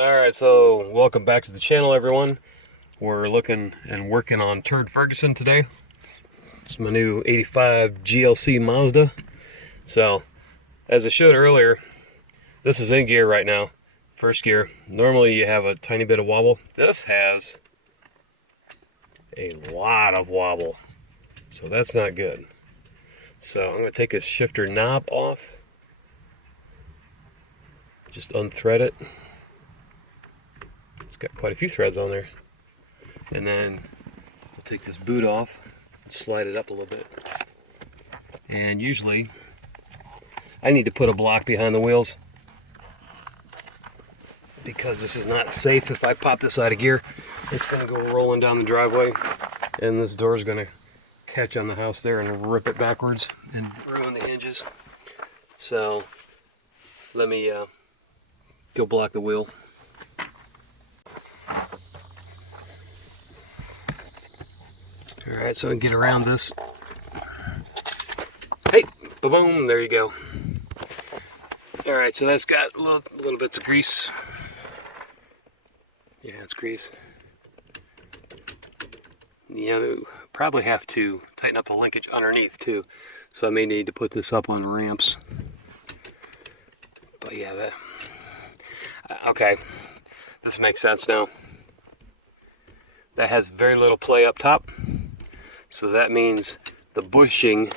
Alright, so welcome back to the channel, everyone. We're looking and working on Turd Ferguson today. It's my new 85 GLC Mazda. So, as I showed earlier, this is in gear right now. First gear. Normally you have a tiny bit of wobble. This has a lot of wobble. So that's not good. So I'm going to take a shifter knob off. Just unthread it. It's got quite a few threads on there. And then we'll take this boot off and slide it up a little bit. And usually I need to put a block behind the wheels because this is not safe. If I pop this out of gear, it's going to go rolling down the driveway and this door is going to catch on the house there and rip it backwards and ruin the hinges. So let me go block the wheel. Alright, so I can get around this. Hey, boom, there you go. Alright, so that's got little bits of grease. Yeah, it's grease. Yeah, probably have to tighten up the linkage underneath too. So I may need to put this up on ramps. But yeah, okay, this makes sense now. That has very little play up top. So that means the bushing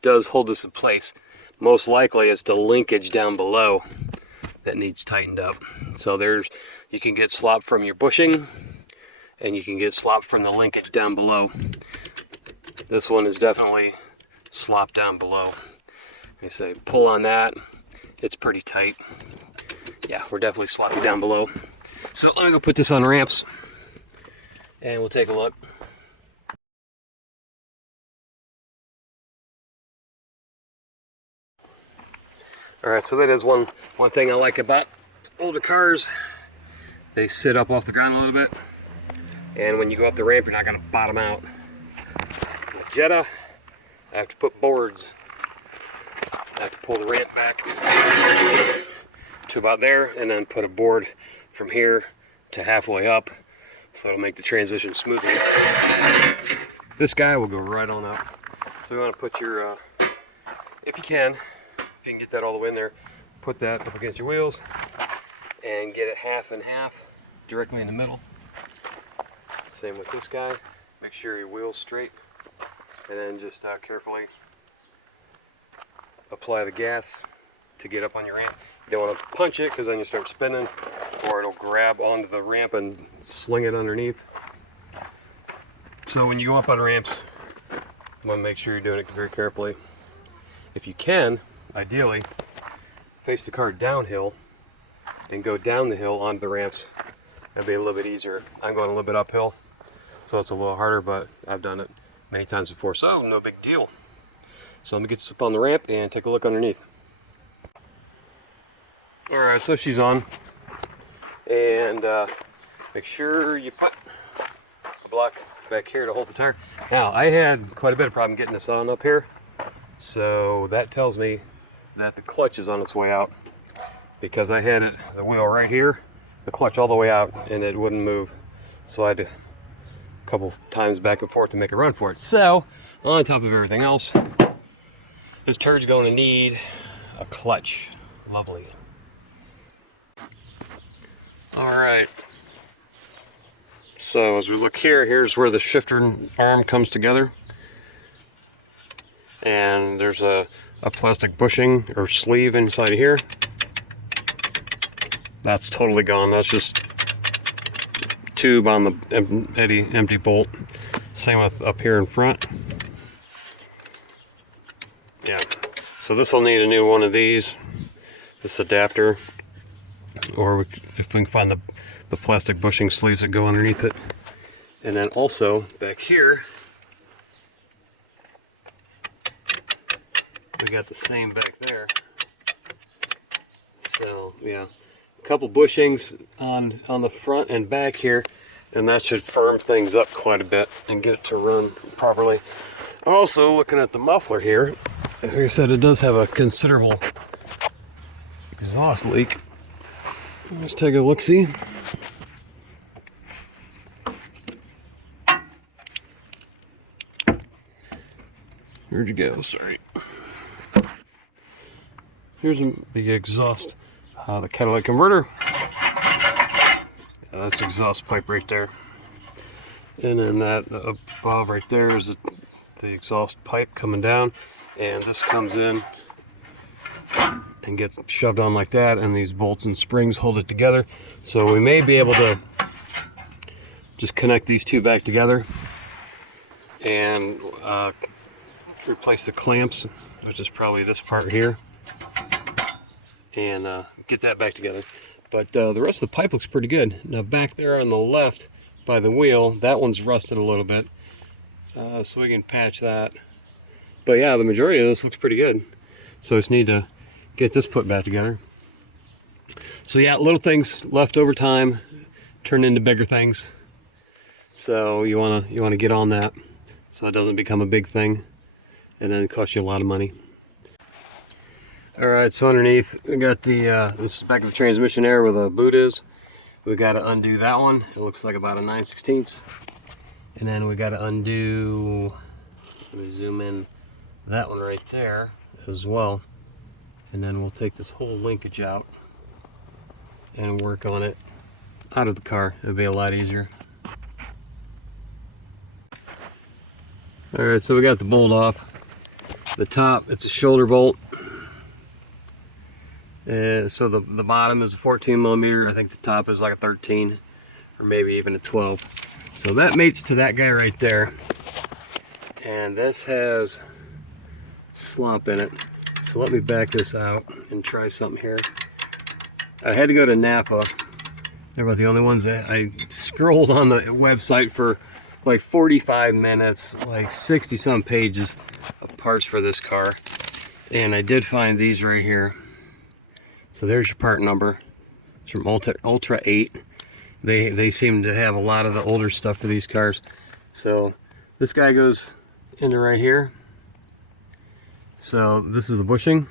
does hold this in place. Most likely it's the linkage down below that needs tightened up. So you can get slop from your bushing and you can get slop from the linkage down below. This one is definitely slop down below. I say pull on that, it's pretty tight. Yeah, we're definitely sloppy down below. So I'm gonna put this on ramps and we'll take a look. Alright, so that is one thing I like about older cars. They sit up off the ground a little bit. And when you go up the ramp, you're not going to bottom out. With Jetta, I have to put boards. I have to pull the ramp back to about there and then put a board from here to halfway up so it'll make the transition smoother. This guy will go right on up. So you want to put your, if you can get that all the way in there, put that up against your wheels and get it half and half directly in the middle. Same with this guy. Make sure your wheel's straight and then just carefully apply the gas to get up on your ramp. You don't want to punch it because then you start spinning or it'll grab onto the ramp and sling it underneath. So when you go up on ramps, you want to make sure you're doing it very carefully. If you can, ideally, face the car downhill and go down the hill onto the ramps. That'd be a little bit easier. I'm going a little bit uphill, so it's a little harder, but I've done it many times before, so no big deal. So let me get this up on the ramp and take a look underneath. Alright, so she's on. And make sure you put a block back here to hold the tire. Now, I had quite a bit of problem getting this on up here, so that tells me that the clutch is on its way out because I had the wheel right here, the clutch all the way out, and it wouldn't move. So I had to a couple times back and forth to make a run for it. So on top of everything else, this turd's going to need a clutch. Lovely. All right. So as we look here, here's where the shifter arm comes together, and there's a plastic bushing or sleeve inside of here. That's totally gone. That's just tube on the empty bolt. Same with up here in front. Yeah. So this will need a new one of these. This adapter, or if we can find the plastic bushing sleeves that go underneath it. And then also back here, we got the same back there. So yeah, a couple bushings on the front and back here, and that should firm things up quite a bit and get it to run properly. Also, looking at the muffler here, like I said, it does have a considerable exhaust leak. Let's take a look-see. Where'd you go? Sorry. Here's the exhaust, the catalytic converter. That's exhaust pipe right there. And then that above right there is the exhaust pipe coming down. And this comes in and gets shoved on like that, and these bolts and springs hold it together. So we may be able to just connect these two back together and replace the clamps, which is probably this part here, and get that back together. But the rest of the pipe looks pretty good. Now back there on the left by the wheel, that one's rusted a little bit, so we can patch that. But yeah, the majority of this looks pretty good. So I just need to get this put back together. So yeah, little things left over time turn into bigger things. So you wanna get on that so it doesn't become a big thing and then cost you a lot of money. All right, so underneath we got this back of the transmission there where the boot is. We got to undo that one. It looks like about a 9/16. And then we got to undo, let me zoom in, that one right there as well. And then we'll take this whole linkage out and work on it out of the car. It'll be a lot easier. All right, so we got the bolt off. The top, it's a shoulder bolt. So the bottom is a 14 millimeter. I think the top is like a 13 or maybe even a 12. So that mates to that guy right there. And this has slop in it. So let me back this out and try something here. I had to go to Napa. They're about the only ones that I scrolled on the website for like 45 minutes, like 60 some pages of parts for this car. And I did find these right here. So there's your part number. It's from Ultra 8. They seem to have a lot of the older stuff for these cars. So this guy goes into right here. So this is the bushing.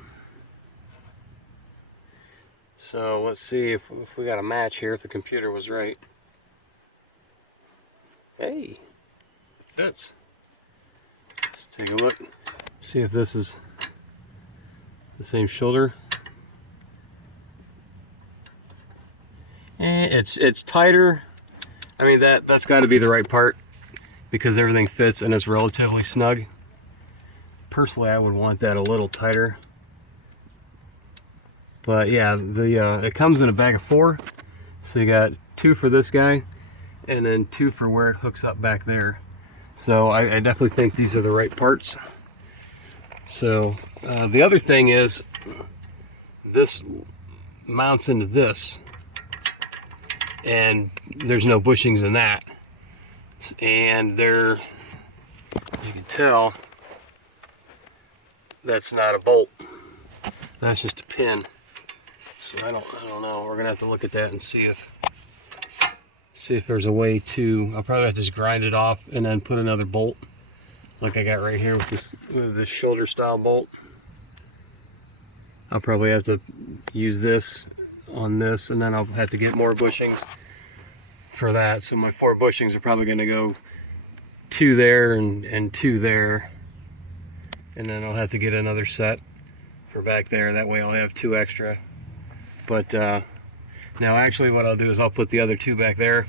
So let's see if we got a match here, if the computer was right. Hey, it fits. Let's take a look. See if this is the same shoulder. It's tighter. I mean, that's got to be the right part because everything fits and it's relatively snug. Personally, I would want that a little tighter. But yeah, it comes in a bag of 4. So you got 2 for this guy and then 2 for where it hooks up back there. So I definitely think these are the right parts. So the other thing is this mounts into this. And there's no bushings in that. And there, you can tell, that's not a bolt. That's just a pin. So I don't know. We're gonna have to look at that and see if there's a way to. I'll probably have to just grind it off and then put another bolt, like I got right here with this shoulder style bolt. I'll probably have to use this on this, and then I'll have to get more bushings for that. So my 4 bushings are probably going to go 2 there and 2 there, and then I'll have to get another set for back there. That way I'll have 2 extra. But now actually what I'll do is I'll put the other 2 back there,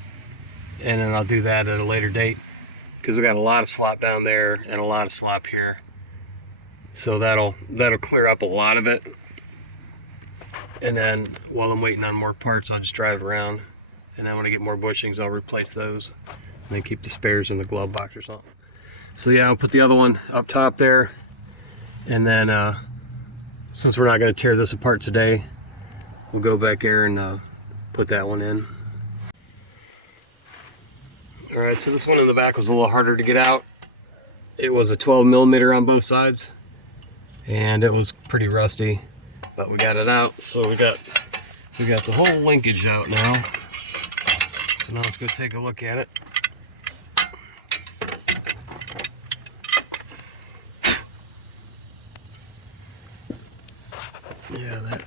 and then I'll do that at a later date because we got a lot of slop down there and a lot of slop here. So that'll clear up a lot of it. And then while I'm waiting on more parts, I'll just drive around. And then when I get more bushings, I'll replace those. And then keep the spares in the glove box or something. So yeah, I'll put the other one up top there. And then since we're not going to tear this apart today, we'll go back there and put that one in. Alright, so this one in the back was a little harder to get out. It was a 12 millimeter on both sides. And it was pretty rusty. But we got it out, so we got the whole linkage out now. So now let's go take a look at it. Yeah,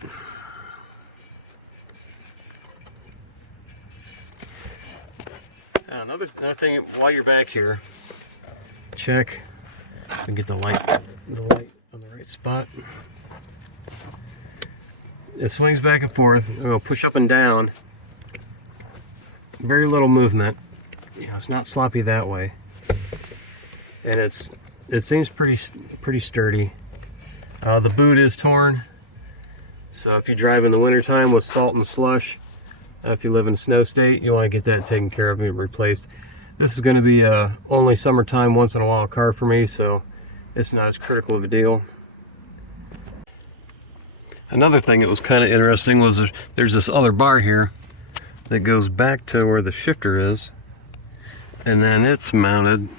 another thing while you're back here, check and get the light on the right spot. It swings back and forth. It'll push up and down. Very little movement. You know, it's not sloppy that way, and it seems pretty sturdy. The boot is torn, so if you drive in the wintertime with salt and slush, if you live in a snow state, you want to get that taken care of and replaced. This is going to be only summertime, once in a while car for me, so it's not as critical of a deal. Another thing that was kind of interesting was there's this other bar here that goes back to where the shifter is, and then it's mounted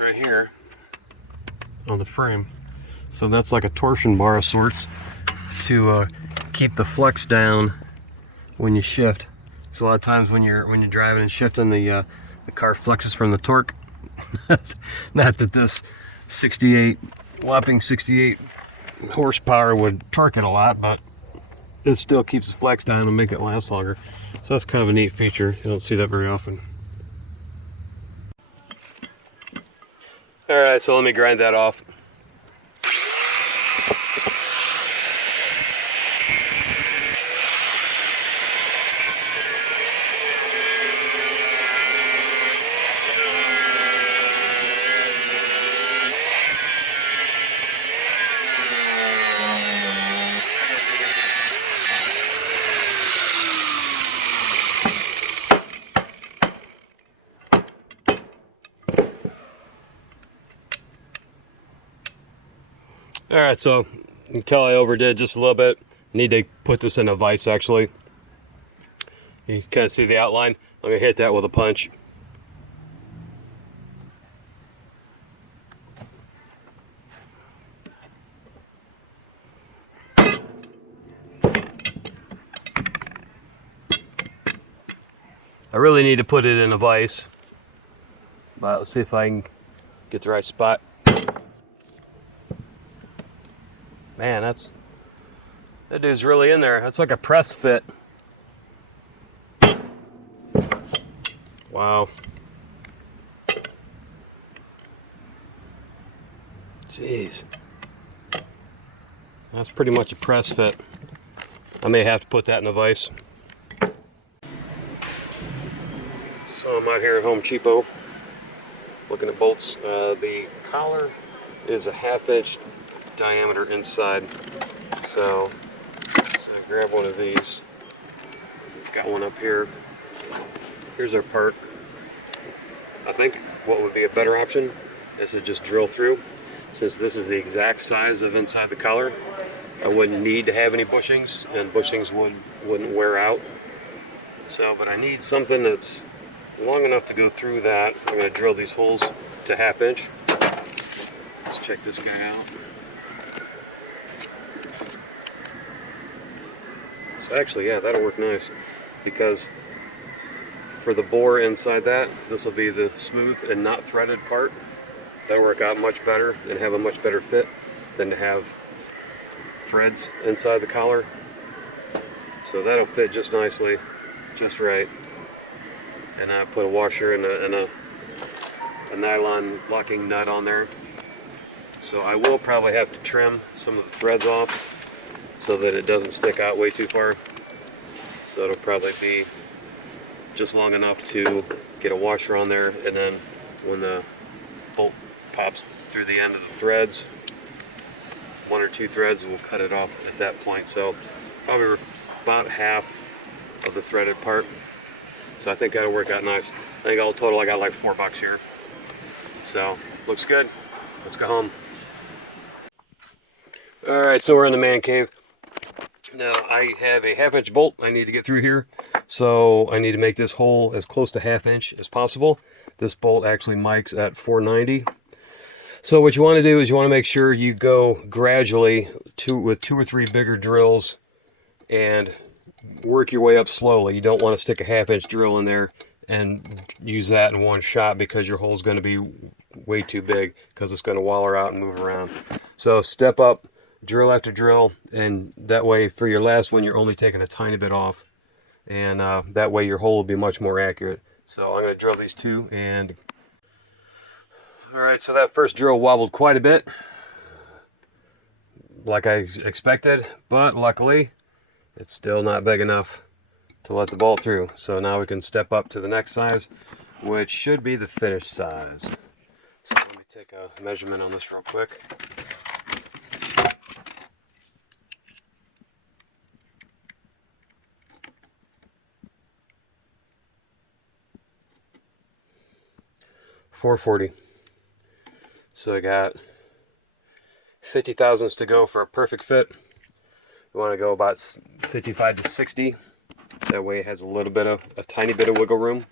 right here on the frame. So that's like a torsion bar of sorts to keep the flex down when you shift. So a lot of times when you're driving and shifting, the car flexes from the torque. Not that this whopping 68 horsepower would torque it a lot, but it still keeps the flex down and make it last longer. So that's kind of a neat feature. You don't see that very often. Alright, so let me grind that off. Alright, so you can tell I overdid just a little bit. Need to put this in a vise actually. You can kind of see the outline. I'm going to hit that with a punch. I really need to put it in a vise, but let's see if I can get the right spot. Man, that dude's really in there. That's like a press fit. Wow. Jeez. That's pretty much a press fit. I may have to put that in a vise. So I'm out here at Home Cheapo looking at bolts. The collar is a 1/2 inch diameter inside, so I grab one of these. Got one up here. Here's our part. I think what would be a better option is to just drill through. Since this is the exact size of inside the collar, I wouldn't need to have any bushings, and bushings wouldn't wear out. So, but I need something that's long enough to go through that. I'm going to drill these holes to 1/2 inch. Let's check this guy out. So actually, yeah, that'll work nice, because for the bore inside that, this will be the smooth and not threaded part. That'll work out much better and have a much better fit than to have threads inside the collar. So that'll fit just nicely, just right. And I put a washer and a nylon locking nut on there. So I will probably have to trim some of the threads off so that it doesn't stick out way too far. So it'll probably be just long enough to get a washer on there, and then when the bolt pops through the end of the threads, 1 or 2 threads, we'll cut it off at that point. So probably about half of the threaded part. So I think that'll work out nice. I think all total I got like $4 here. So looks good. Let's go home. Alright, so we're in the man cave. Now I have a 1/2 inch bolt I need to get through here. So I need to make this hole as close to 1/2 inch as possible. This bolt actually mics at 490. So what you want to do is you want to make sure you go gradually with 2 or 3 bigger drills and work your way up slowly. You don't want to stick a 1/2 inch drill in there and use that in one shot, because your hole's going to be way too big, because it's going to waller out and move around. So step up, drill after drill, and that way for your last one you're only taking a tiny bit off, and that way your hole will be much more accurate. So I'm going to drill these two. And alright, so that first drill wobbled quite a bit, like I expected, but luckily it's still not big enough to let the bolt through. So now we can step up to the next size, which should be the finished size. So let me take a measurement on this real quick. .440. So I got 50 thousandths to go for a perfect fit. We want to go about 55 to 60. That way it has a tiny bit of wiggle room.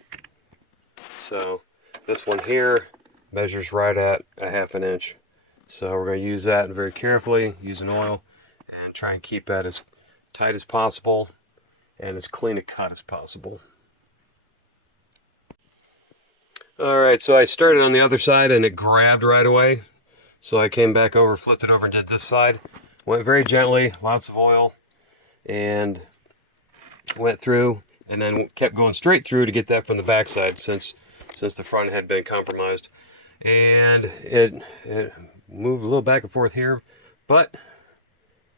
So this one here measures right at a ½ inch. So we're going to use that very carefully, use an oil, and try and keep that as tight as possible and as clean a cut as possible. Alright, so I started on the other side and it grabbed right away. So I came back over, flipped it over, and did this side. Went very gently, lots of oil, and went through, and then kept going straight through to get that from the back side since the front had been compromised. And it moved a little back and forth here, but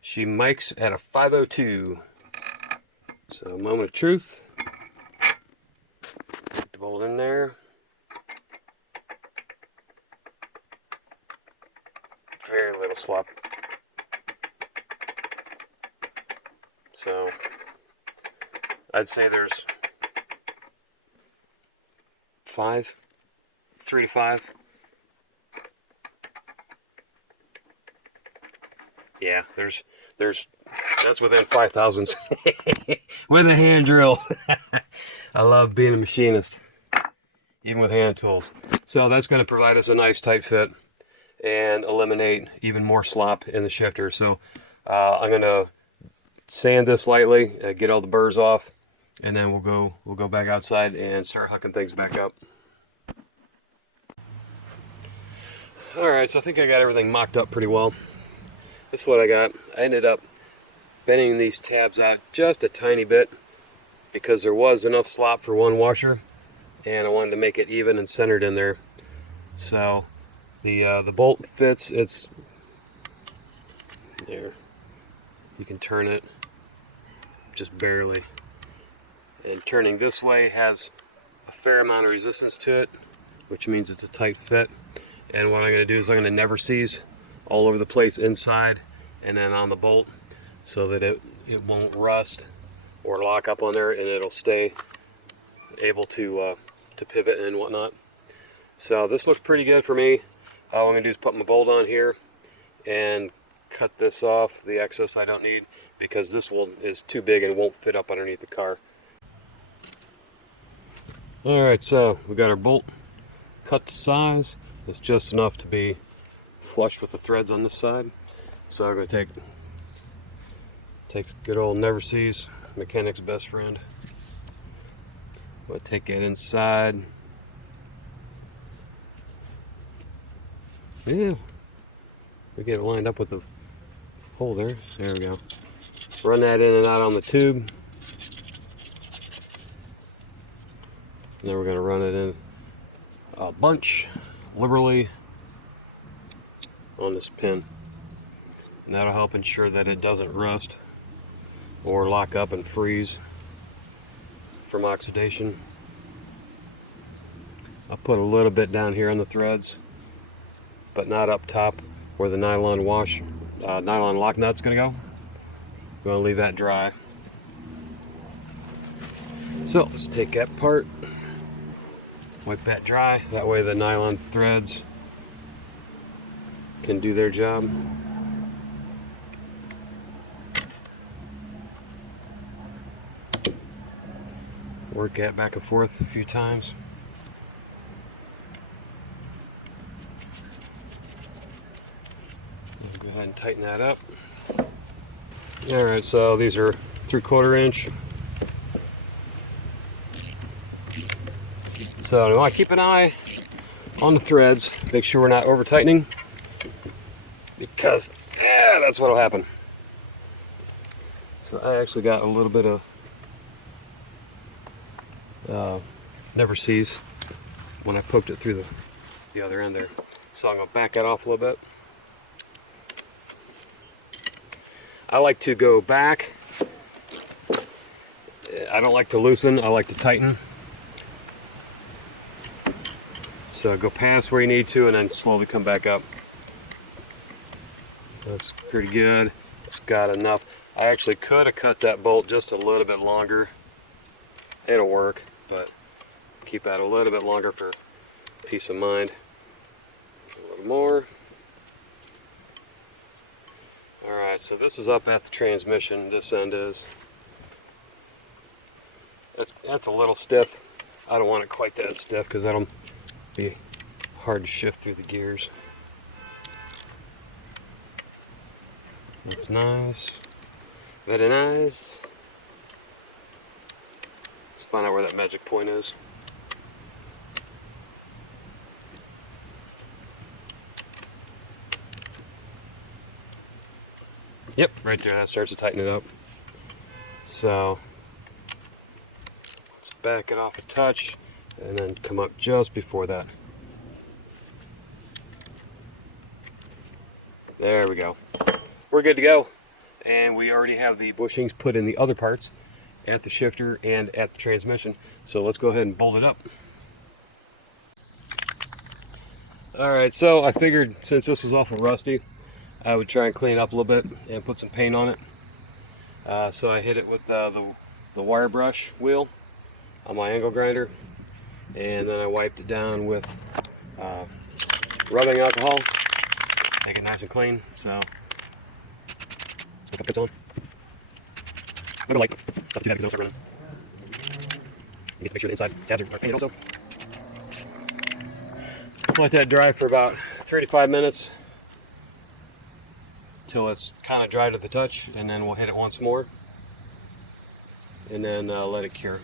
she mics at a 502. So moment of truth. Put the bolt in there. Very little slop. So I'd say there's 3 to 5. Yeah, there's that's within 5 thousandths with a hand drill. I love being a machinist, even with hand tools. So that's going to provide us a nice tight fit and eliminate even more slop in the shifter. So I'm going to sand this lightly, get all the burrs off, and then we'll go back outside and start hooking things back up. Alright, so I think I got everything mocked up pretty well. This is what I got. I ended up bending these tabs out just a tiny bit because there was enough slop for one washer, and I wanted to make it even and centered in there. So the bolt fits. It's there. You can turn it just barely, and turning this way has a fair amount of resistance to it, which means it's a tight fit. And what I'm going to do is I'm going to never seize all over the place inside and then on the bolt, so that it won't rust or lock up on there, and it'll stay able to pivot and whatnot. So this looks pretty good for me. All I'm going to do is put my bolt on here and cut this off, the excess I don't need, because this is too big and won't fit up underneath the car. Alright, so we got our bolt cut to size. It's just enough to be flush with the threads on this side. So I'm going to take good old never seize, mechanic's best friend. But take it inside. Yeah, we get it lined up with the hole there. There we go. Run that in and out on the tube. And then we're going to run it in a bunch, liberally, on this pin. And that'll help ensure that it doesn't rust or lock up and freeze from oxidation. I'll put a little bit down here on the threads, but not up top where the nylon lock nut's going to go. I'm going to leave that dry. So let's take that part, wipe that dry, that way the nylon threads can do their job. Work that back and forth a few times. Go ahead and tighten that up. Alright, so these are 3/4 inch. So we want to keep an eye on the threads, make sure we're not over tightening, because that's what'll happen. So I actually got a little bit of never sees when I poked it through the other end there. So I'm going to back that off a little bit. I like to go back. I don't like to loosen, I like to tighten. So go past where you need to and then slowly come back up. So that's pretty good. It's got enough. I actually could have cut that bolt just a little bit longer. It'll work, but keep that a little bit longer for peace of mind. A little more. Alright, so this is up at the transmission, this end is. That's a little stiff. I don't want it quite that stiff because that'll be hard to shift through the gears. That's nice. Very nice. Let's find out where that magic point is. Yep, right there. That starts to tighten it up. So let's back it off a touch and then come up just before that. There we go. We're good to go. And we already have the bushings put in the other parts at the shifter and at the transmission. So let's go ahead and bolt it up. Alright, so I figured since this was awful rusty, I would try and clean it up a little bit and put some paint on it. So I hit it with the wire brush wheel on my angle grinder, and then I wiped it down with rubbing alcohol, make it nice and clean. So look up it's on. Never light, not too bad because it'll start running. You get to make sure the inside tabs are painted also. Let that dry for about 3 to 5 minutes till it's kind of dry to the touch, and then we'll hit it once more and then let it cure.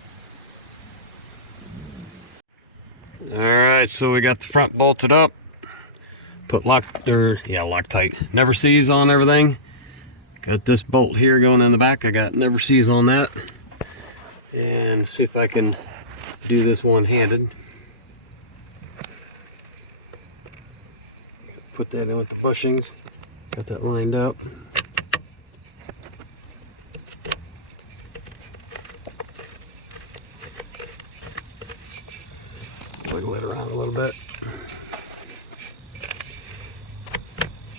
Alright, so we got the front bolted up, put Loctite never sees on everything. Got this bolt here going in the back, I got never sees on that, and see if I can do this one-handed. Put that in with the bushings. Got that lined up. Wiggle it around a little bit.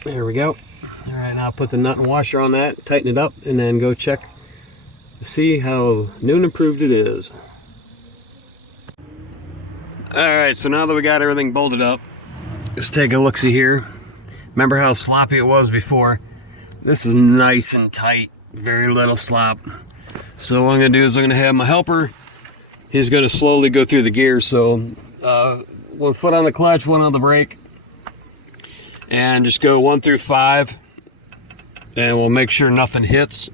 There we go. Alright, now put the nut and washer on that, tighten it up, and then go check to see how new and improved it is. Alright, so now that we got everything bolted up, let's take a look-see here. Remember how sloppy it was before? This is nice and tight, very little slop. So what I'm going to do is I'm going to have my helper, he's going to slowly go through the gears. So 1 foot on the clutch, 1 on the brake, and just go 1 through 5, and we'll make sure nothing hits,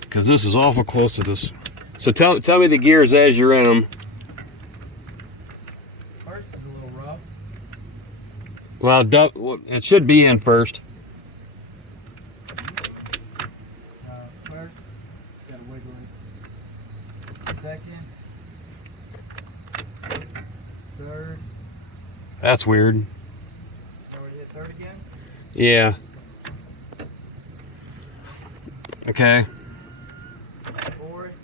because this is awful close to this. So tell me the gears as you're in them. Well, it should be in first. First, gotta wiggle it. Second, third. That's weird. Now we hit third again? Yeah. Okay. Fourth.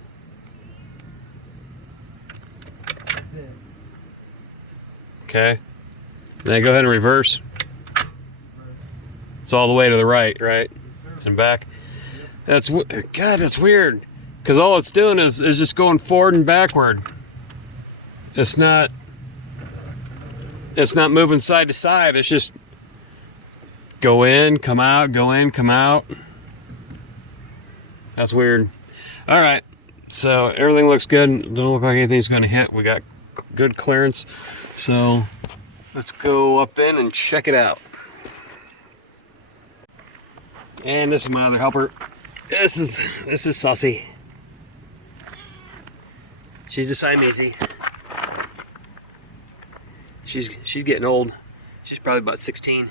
Fifth. Okay. Then go ahead and reverse. It's all the way to the right, right? And back. That's weird. Because all it's doing is just going forward and backward. It's not moving side to side. It's just go in, come out, go in, come out. That's weird. All right. So everything looks good. Doesn't look like anything's going to hit. We got good clearance. So let's go up in and check it out. And this is my other helper. This is Saucy. She's a Siamese. She's getting old. She's probably about 16.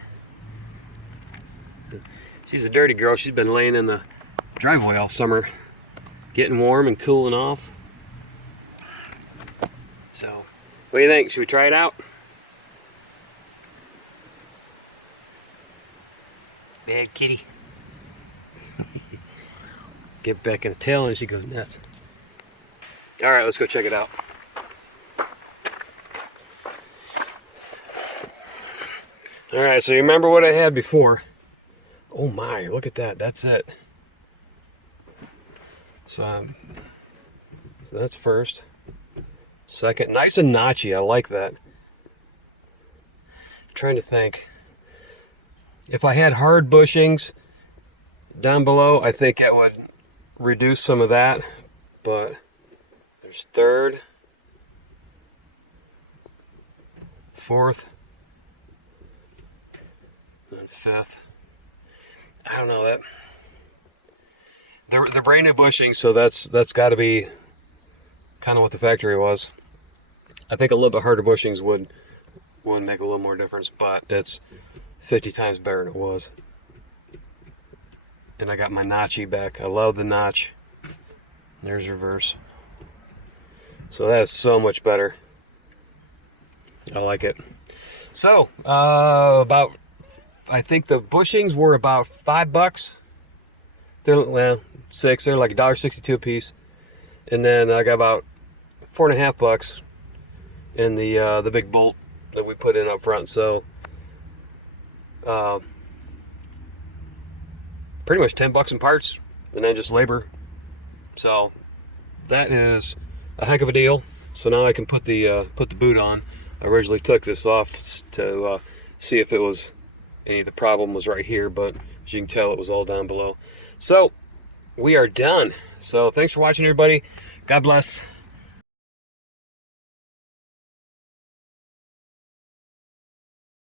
She's a dirty girl. She's been laying in the driveway all summer, getting warm and cooling off. What do you think? Should we try it out? Bad kitty. Get back in the tail and she goes nuts. Alright, let's go check it out. Alright, so you remember what I had before. Oh my, look at that. That's it. So that's first. Second, nice and notchy. I like that. I'm trying to think. If I had hard bushings down below, I think it would reduce some of that. But there's third, fourth, and fifth. I don't know that. They're brand new bushings, so that's got to be kind of what the factory was. I think a little bit harder bushings would make a little more difference, but it's 50 times better than it was. And I got my notchy back. I love the notch. There's reverse. So that is so much better. I like it. So about, I think the bushings were about $5. They're, well, 6. They're like $1.62 a piece. And then I got about $4.50 in the big bolt that we put in up front. So pretty much $10 in parts, and then just labor. So that is a heck of a deal. So now I can put the boot on. I originally took this off to see if it was any of the problem was right here, but as you can tell, it was all down below. So we are done. So thanks for watching, everybody. God bless.